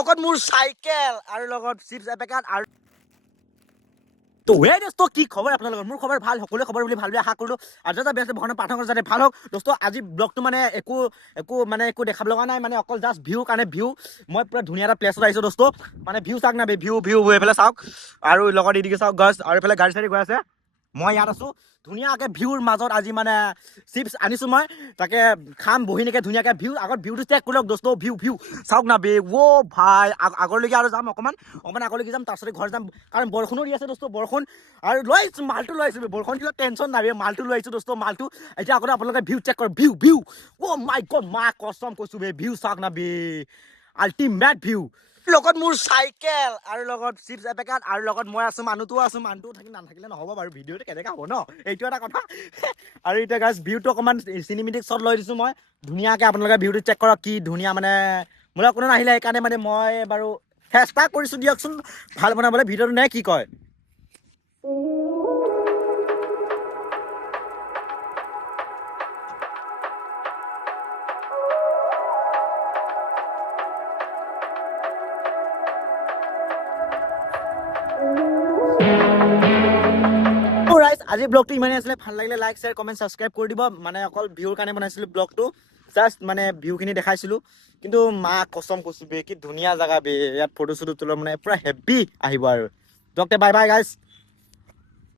লগত মোৰ চাইকেল আৰু লগত চিপছ এপেকেট আৰু তো হে দোস্ত কি খবৰ আপোনালোকৰ মোৰ খবৰ ভাল সকলোৱে খবৰ বুলি ভালকৈ আশা কৰিলোঁ আৰু যাতে ব্যস্ত ভগৱানৰ প্ৰাৰ্থনা কৰোঁ যাতে ভাল হওক দোস্ত আজি ব্লগটো মানে একো দেখাব লগা নাই মানে অকল জাষ্ট ভিউ কাৰণে ভিউ মই পুৰা ধুনীয়া এটা প্লেছত আহিছোঁ দোস্ত মানে ভিউ চাওক না ভিউ এইফালে চাওক আৰু লগত এদিকে চাওক গছ আৰু এইফালে গাড়ী চাড়ী গৈ আছে মই ইয়াত আছোঁ ধুনীয়াকৈ ভিউৰ মাজত আজি মানে চিপছ আনিছোঁ মই তাকে খাম বহি নেকি ধুনীয়াকৈ ভিউ আগত ভিউটো চেক কৰি লওক দোস্ত ভিউ চাওক না ভাই আগলৈকে আৰু যাম অকণমান আগলৈকে যাম তাৰপিছতে ঘৰ যাম কাৰণ বৰষুণো দি আছে দোস্ত বৰষুণ আৰু লৈ আহিছোঁ মালটো লৈ আহিছোঁ বৰষুণ দিলে টেনশ্যন নাই মালটো লৈ আহিছোঁ দোস্ত মালটো এতিয়া আগতে আপোনালোকে ভিউ চেক কৰক ভিউ মাই গড মা কছম কৈছোঁ ভিউ চাওক না আল্টিমেট ভিউ লগত মোৰ চাইকেল আৰু লগত চিপছ এপেকেট আৰু লগত মই আছোঁ মানুহটো থাকি নাথাকিলে নহ'ব বাৰু ভিডিঅ'টো কেনেকৈ হ'ব ন এইটো এটা কথা আৰু এতিয়া গাইজ ভিউটো অকণমান চিনেমেটিক শ্বট লৈ দিছোঁ মই ধুনীয়াকৈ আপোনালোকে ভিউটো চেক কৰক কি ধুনীয়া মানে মোলৈ কোনো নাহিলে সেইকাৰণে মানে মই বাৰু চেষ্টা কৰিছোঁ দিয়কচোন ভাল বনাবলৈ ভিডিঅ'টো নে কি কয় আজি ব্লগটো ইমানেই আছিলে ভাল লাগিলে লাইক শ্বেয়াৰ কমেণ্ট ছাবস্ক্ৰাইব কৰি দিব মানে অকল ভিউৰ কাৰণে বনাইছিলোঁ ব্লগটো জাষ্ট মানে ভিউখিনি দেখাইছিলোঁ কিন্তু মা কছম কৈছোঁ কি ধুনীয়া জেগা ইয়াত ফটো চটো তোলা মানে পুৰা হেভি আহিব আৰু বাই বাই গাইজ